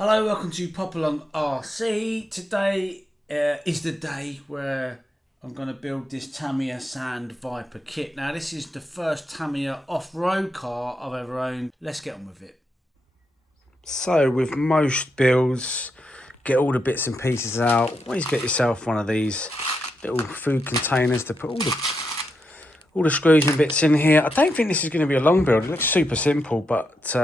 Hello, welcome to Popalong RC. Today is the day where I'm going to build this Tamiya Sand Viper kit. Now this is the first Tamiya off-road car I've ever owned. Let's get on with it. So with most builds, get all the bits and pieces out. Always get yourself one of these little food containers to put all the screws and bits in here. I don't think this is going to be a long build. It looks super simple, but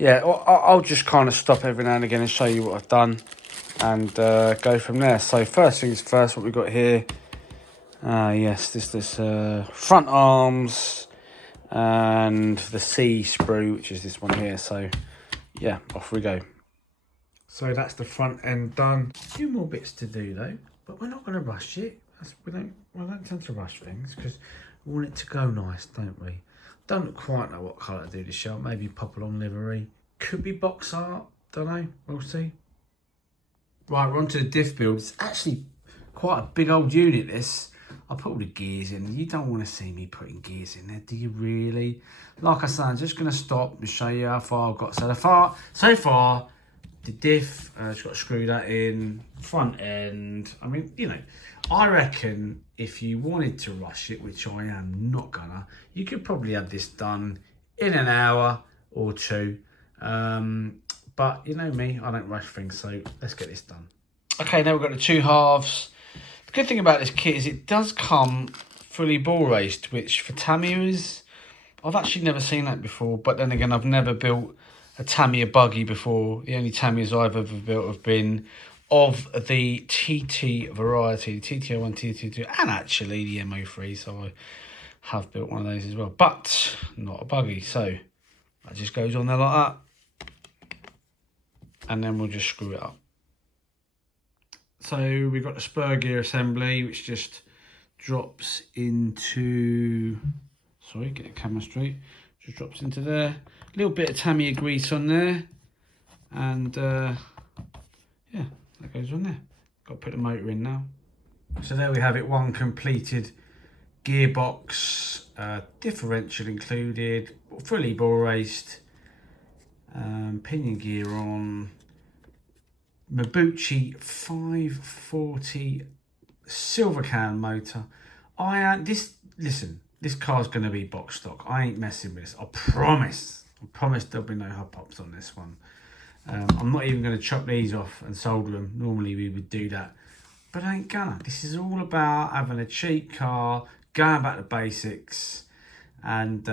yeah, I'll just kind of stop every now and again and show you what I've done and go from there. So first things first, what we've got here, yes, this front arms and the C sprue, which is this one here. So yeah, off we go. So that's the front end done. A few more bits to do though, but we're not going to rush it. We don't tend to rush things because we want it to go nice, don't we? Don't quite know what colour to do this shell. Maybe Popalong livery. Could be box art. Don't know. We'll see. Right, we're on to the diff build. It's actually quite a big old unit, this. I put all the gears in. You don't want to see me putting gears in there, do you really? Like I said, I'm just going to stop and show you how far I've got. So far, the diff, just got to screw that in. Front end. I mean, you know, I reckon if you wanted to rush it, which I am not gonna, you could probably have this done in an hour or two. But you know me, I don't rush things, so let's get this done. Okay, now we've got the two halves. The good thing about this kit is it does come fully ball raced, which for Tamiya is, I've actually never seen that before, but then again, I've never built a Tamiya buggy before. The only Tamiyas I've ever built have been of the TT variety, the TT01, TT02, and actually the MO3, so I have built one of those as well, but not a buggy. So that just goes on there like that, and then we'll just screw it up. So we've got the spur gear assembly, which just drops into, sorry, get the camera straight, just drops into there. A little bit of Tamiya grease on there, and yeah, that goes on there. Got to put the motor in now. So there we have it, one completed gearbox, differential included, fully ball raced, pinion gear on, Mabuchi 540 silver can motor. Listen, this car's going to be box stock. I ain't messing with this. I promise there'll be no hub pops on this one. I'm not even going to chop these off and solder them. Normally we would do that, but I ain't gonna. This is all about having a cheap car, going back to basics, and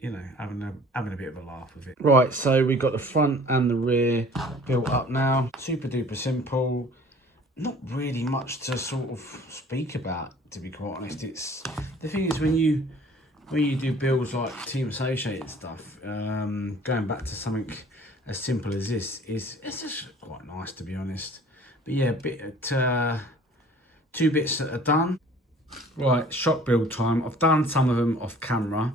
you know, having a bit of a laugh with it. Right, so we've got the front and the rear built up now. Super duper simple. Not really much to sort of speak about, to be quite honest. It's the thing is when you do builds like team associated stuff, going back to something as simple as this it's just quite nice, to be honest. But yeah, two bits that are done. Right, shop build time. I've done some of them off camera.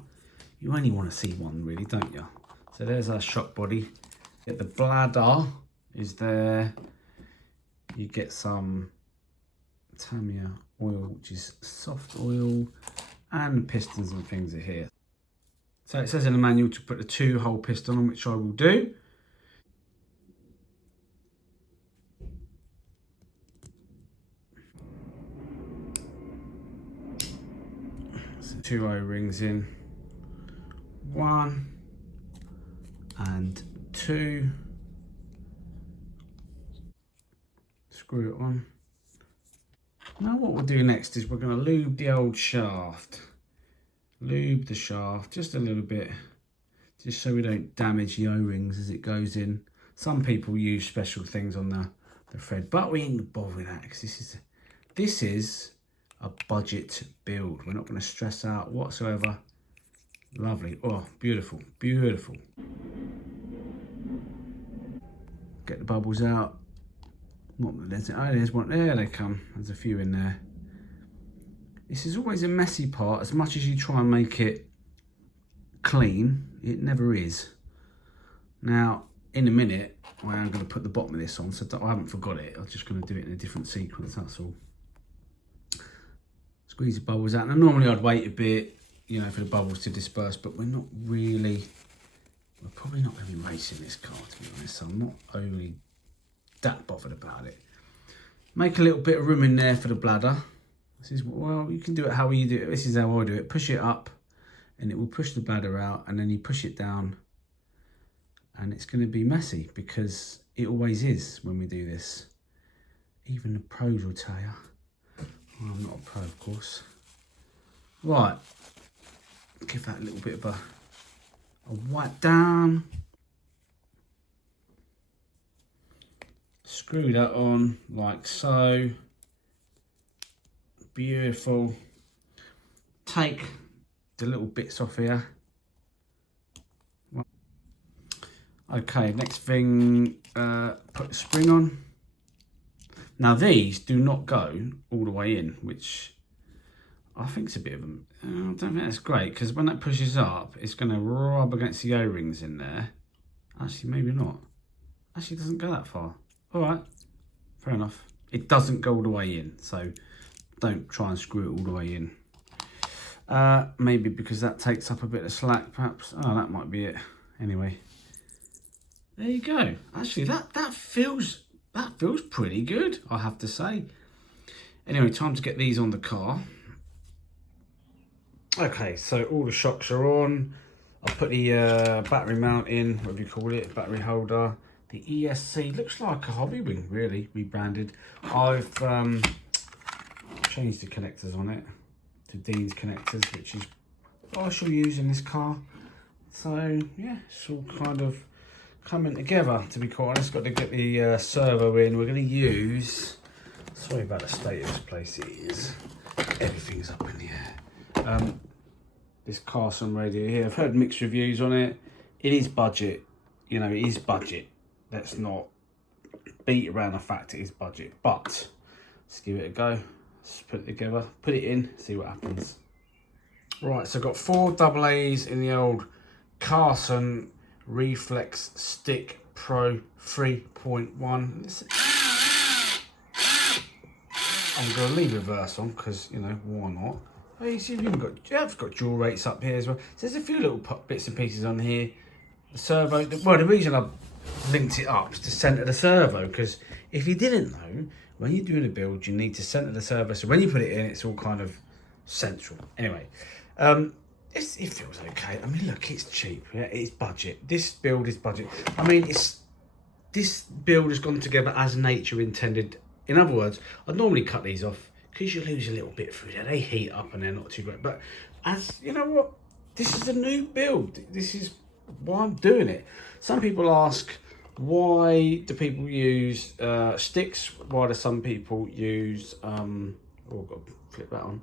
You only want to see one really, don't you? So there's our shock body. Get the bladder is there. You get some Tamiya oil, which is soft oil, and pistons and things are here. So it says in the manual to put the 2-hole piston on, which I will do. So 2 O-rings in, 1 and 2. Screw it on. Now what we'll do next is we're going to lube the old shaft. Lube the shaft just a little bit, just so we don't damage the O-rings as it goes in. Some people use special things on the thread, but we ain't bothered with that because this is a budget build. We're not going to stress out whatsoever. Lovely. Oh, beautiful, beautiful. Get the bubbles out. Not that there's one. There they come. There's a few in there. This is always a messy part. As much as you try and make it clean, it never is. Now, in a minute, I am going to put the bottom of this on, so I haven't forgot it. I'm just going to do it in a different sequence, that's all. Squeeze the bubbles out. Now, normally I'd wait a bit, you know, for the bubbles to disperse, but we're not really. We'll probably not going to be racing this car, to be honest, so I'm not overly that bothered about it. Make a little bit of room in there for the bladder. This is, well, you can do it how you do it. This is how I do it. Push it up and it will push the bladder out, and then you push it down, and it's going to be messy because it always is when we do this. Even the pros will tell you. Well, I'm not a pro, of course. Right, give that a little bit of a wipe down. Screw that on like so. Beautiful. Take the little bits off here. Okay, next thing, put the spring on. Now these do not go all the way in, which I think is a bit of a, I don't think that's great, because when that pushes up, it's going to rub against the O-rings in there. Actually, maybe not. Actually, it doesn't go that far. All right, fair enough. It doesn't go all the way in, so don't try and screw it all the way in. Maybe because that takes up a bit of slack, perhaps. Oh, that might be it. Anyway, there you go. Actually, that feels pretty good, I have to say. Anyway, time to get these on the car. Okay, so all the shocks are on. I'll put the battery mount in, whatever you call it, battery holder. The ESC looks like a hobby wing, really, rebranded. I've changed the connectors on it to Dean's connectors, which is what I shall use in this car. So yeah, it's all kind of coming together, to be quite honest. Got to get the servo in. We're going to use, sorry about the state of this place, it is, everything's up in the air. This Carson radio here, I've heard mixed reviews on it. It is budget, you know, it is budget. Let's not beat around the fact it is budget, but let's give it a go. Let's put it together, put it in, see what happens. Right, so I've got 4 AA's in the old Carson Reflex Stick Pro 3.1. I'm going to leave reverse on because, you know, why not? Oh, you see, I've got dual rates up here as well. So there's a few little bits and pieces on here. The servo, well, the reason I've linked it up is to centre the servo, because if you didn't know, when you're doing a build, you need to centre the servo. So when you put it in, it's all kind of central. Anyway, it feels okay. I mean, look, it's cheap. Yeah, it's budget. This build is budget. I mean, this build has gone together as nature intended. In other words, I'd normally cut these off because you lose a little bit through there. They heat up and they're not too great. But as you know what, this is a new build. This is why I'm doing it. Some people ask, why do people use sticks? Why do some people use oh, I've got to flip that on.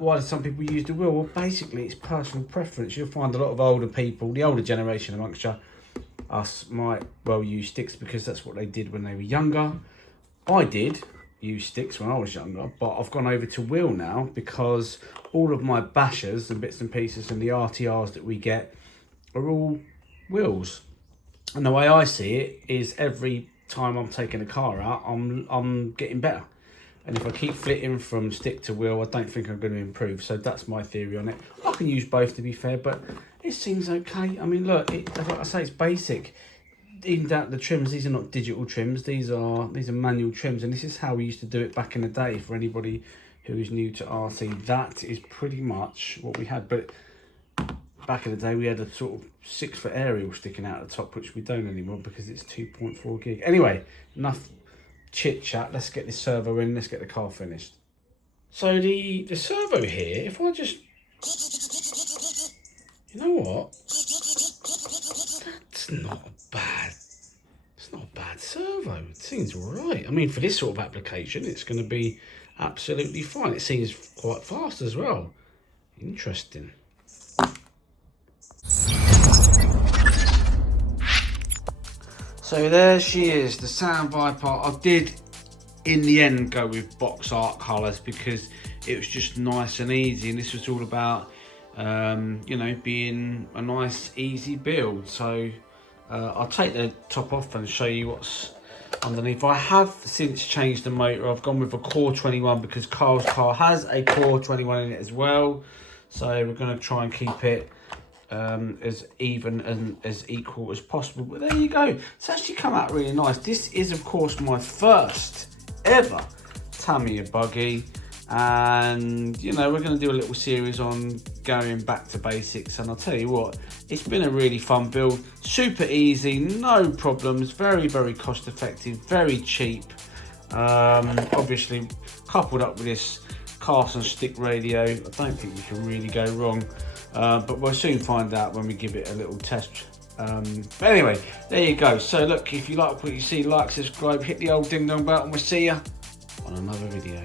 Why do some people use the wheel? Well, basically it's personal preference. You'll find a lot of older people, the older generation amongst you, us, might well use sticks because that's what they did when they were younger. I did use sticks when I was younger, but I've gone over to wheel now because all of my bashers and bits and pieces and the RTRs that we get are all wheels. And the way I see it is every time I'm taking a car out, I'm getting better. And if I keep flitting from stick to wheel, I don't think I'm going to improve. So that's my theory on it. I can use both, to be fair, but it seems okay. I mean, look, like I say, it's basic. Even down to the trims, these are not digital trims. These are manual trims, and this is how we used to do it back in the day. For anybody who is new to RC, that is pretty much what we had. But back in the day, we had a sort of 6-foot aerial sticking out the top, which we don't anymore because it's 2.4 gig. Anyway, enough chit chat. Let's get this servo in. Let's get the car finished. So the servo here, if I just, you know what? That's not bad. It's not a bad servo. It seems all right. I mean, for this sort of application, it's going to be absolutely fine. It seems quite fast as well. Interesting. So there she is, the Sand Viper. I did, in the end, go with box art colours because it was just nice and easy, and this was all about, you know, being a nice, easy build. So I'll take the top off and show you what's underneath. I have since changed the motor. I've gone with a Core 21 because Carl's car has a Core 21 in it as well. So we're going to try and keep it as even and as equal as possible. But there you go. It's actually come out really nice. This is, of course, my first ever Tamiya buggy. And, you know, we're going to do a little series on going back to basics. And I'll tell you what, it's been a really fun build. Super easy, no problems, very, very cost effective, very cheap. Obviously, coupled up with this cast and stick radio, I don't think we can really go wrong. But we'll soon find out when we give it a little test. But anyway, there you go. So look, if you like what you see, like, subscribe, hit the old ding dong bell, and we'll see you on another video.